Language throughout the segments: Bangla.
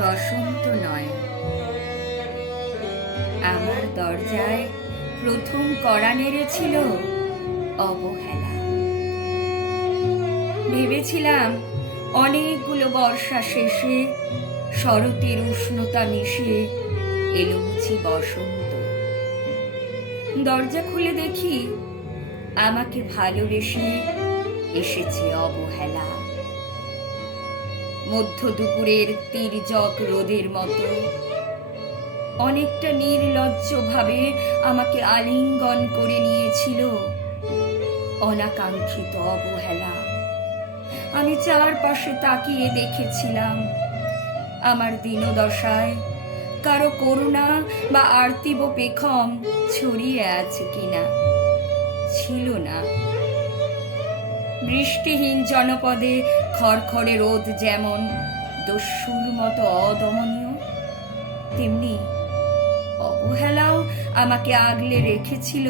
বসন্ত নয়, আমার দরজায় প্রথম কড়া নেড়েছিল অবহেলা। ভেবেছিলাম অনেকগুলো বর্ষা শেষে শরতের উষ্ণতা মিশিয়ে এলো বুঝি বসন্ত। দরজা খুলে দেখি আমাকে ভালোবেসে এসেছে অবহেলা। মধ্য দুপুরের তির্যক রোদের মতো অনেকটা নির্লজ্জ ভাবে আমাকে আলিঙ্গন করে নিয়েছিল অনাকাঙ্ক্ষিত অবহেলা। আমি চারপাশে তাকিয়ে দেখেছিলাম আমার দীনদশায় কারো করুণা বা আর্তিব পেখম ছড়িয়ে আছে কিনা। ছিল না। বৃষ্টিহীন জনপদে খড়খড়ে রোদ যেমন দস্যুর মতো অদমনীয়, তেমনি অবহেলাও আমাকে আগলে রেখেছিল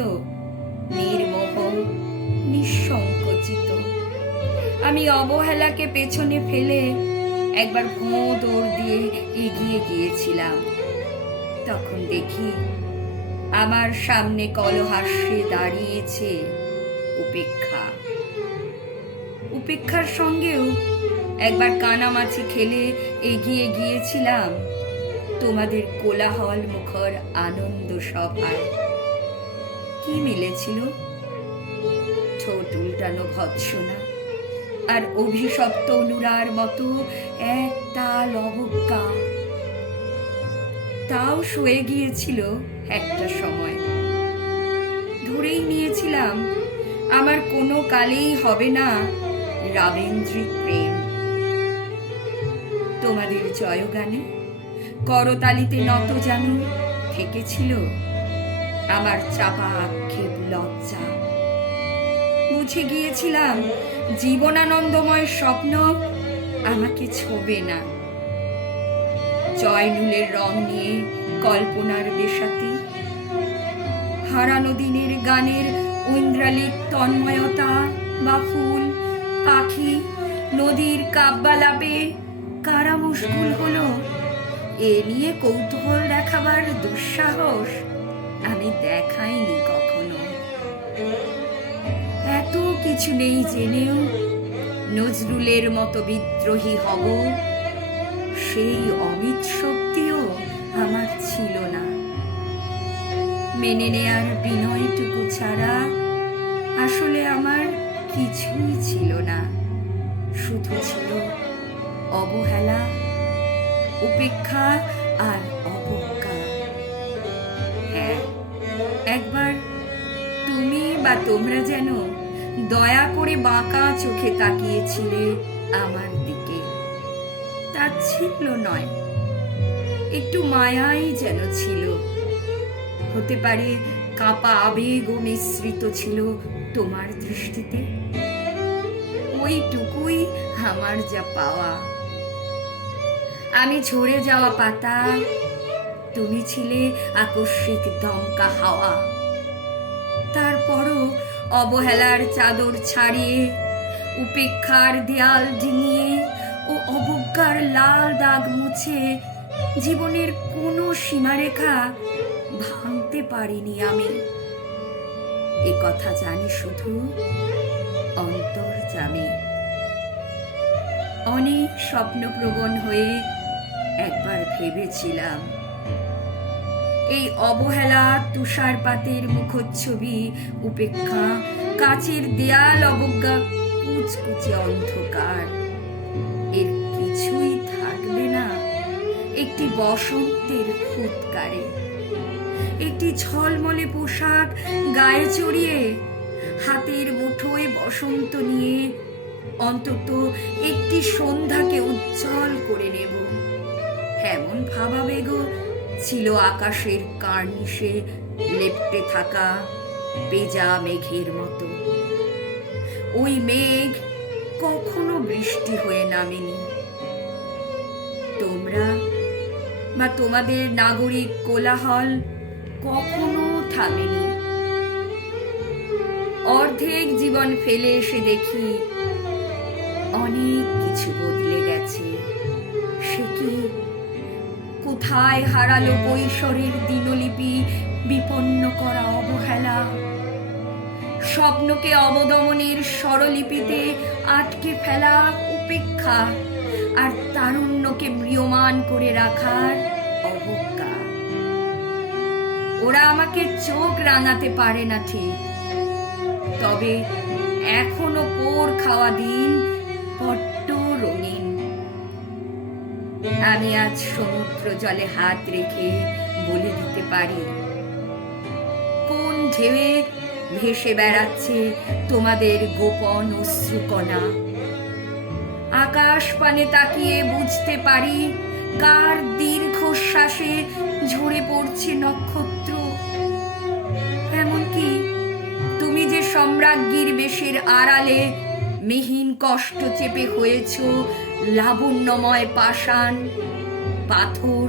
নির্মোহ, নিঃসংকোচিত। আমি অবহেলাকে পেছনে ফেলে একবার ভোঁ দৌড় দিয়ে এগিয়ে গিয়েছিলাম। তখন দেখি আমার সামনে কলহাস্যে দাঁড়িয়েছে উপেক্ষা। উপেক্ষার সঙ্গেও একবার কানামাছি খেলে এগিয়ে গিয়েছিলাম তোমাদের কোলাহল মুখর আনন্দ সভায়। কি মিলেছিল? ঠোঁট উল্টানো ভৎসনা আর অভিশপ্ত অনুরার মতো এক তাল অবজ্ঞা। তাও সয়ে গিয়েছিল একটা সময়। ধরেই নিয়েছিলাম আমার কোনো কালেই হবে না রাবেন্দ্রিক প্রেম। তোমাদের জয়গানে করতালিতে নত জানু থেকেছিল আমার চাপা আক্ষেপ লজ্জা। বুঝে গিয়েছিলাম জীবনানন্দময় স্বপ্ন আমাকে ছোবে না। জয়নুলের রং নিয়ে কল্পনার বেশাতি, হারানো দিনের গানের ঐন্দ্রালিক তন্ময়তা বা ফুল, পাখি, নদীর কাব্যালাপে কারা মুশকুল হলো এ নিয়ে কৌতূহল দেখাবার দুঃসাহস আমি দেখাইনি কখনো। এত কিছু নেই জেনেও নজরুলের মতো বিদ্রোহী হব সেই অমিত শক্তিও আমার ছিল না। মেনে নেয়ার বিনয়টুকু ছাড়া আসলে আমার কিছুই ছিল না। শুধু ছিল অবহেলা, উপেক্ষা আর অবজ্ঞা। হ্যাঁ, একবার তুমি বা তোমরা যেন দয়া করে বাঁকা চোখে তাকিয়েছিলে আমার দিকে। তাচ্ছিল্য নয়, একটু মায়াই যেন ছিল। হতে পারে কাঁপা আবেগও মিশ্রিত ছিল তোমার দৃষ্টিতে। ওইটুকুই আমার যা পাওয়া। আমি ঝরে যাওয়া পাতা, তুমি ছিলে আকস্মিক দমকা হাওয়া। তারপরও অবহেলার চাদর ছাড়িয়ে, উপেক্ষার দেয়াল ডিঙিয়ে ও অবজ্ঞার লাল দাগ মুছে জীবনের কোনো সীমারেখা ভাঙতে পারিনি আমি। এ কথা জানি শুধু অন্তর্যামী। অনেক স্বপ্নপ্রবণ হয়ে একবার ভেবেছিলাম এই অবহেলা, তুষারপাতের মুখচ্ছবি উপেক্ষা, কাচের দেয়াল অবজ্ঞা, কুচকুচে অন্ধকার, এর কিছুই থাকবে না একটি বসন্তের ফুৎকারে। একটি ঝলমলে পোশাক গায়ে চড়িয়ে, হাতের মুঠোয় বসন্ত নিয়ে অন্তত একটি সন্ধ্যাকে উজ্জ্বল করে নেব, এমন ভাবাবেগ ছিল আকাশের কার্নিশে লেপ্টে থাকা পেঁজা মেঘের মতো। ওই মেঘ কখনো বৃষ্টি হয়ে নামেনি। তোমরা বা তোমাদের নাগরিক কোলাহল কখনো থামেনি। অর্ধেক জীবন ফেলে এসে দেখি অনেক কিছু বদলে গেছে। সে কি কোথায় হারালো কৈশোরের দিনলিপি, বিপন্ন করা অবহেলা? স্বপ্নকে অবদমনের স্বরলিপিতে আটকে ফেলা উপেক্ষা, আর তারুণ্যকে ম্রিয়মান করে রাখার অবজ্ঞা। ওরা আমাকে চোখ রাঙাতে পারে না ঠিক, তবে এখনো পোড় খাওয়া দিন বড্ড রঙিন। আমি আজ সমুদ্র জলে হাত রেখে বলে দিতে পারি, কোন ঢেউয়ে ভেসে বেড়াচ্ছে তোমাদের গোপন অশ্রুকণা। আকাশ পানে তাকিয়ে বুঝতে পারি, কার দীর্ঘশ্বাসে ঝরে পড়ছে নক্ষত্র। এমনকি তুমি যে সম্রাজ্ঞীর বেশের আড়ালে মিহিন কষ্ট চেপে হয়েছ লাবণ্যময় পাষাণ পাথর,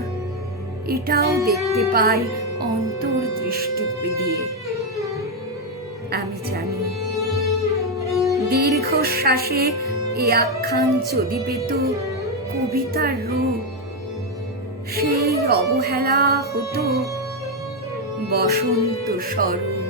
এটাও দেখতে পাই অন্তর্দৃষ্টি দিয়ে। আমি জানি দীর্ঘশ্বাসে এ আখ্যান যদি পেত কবিতার রূপ, সেই অবহেলা হতো বসন্ত স্বরূপ।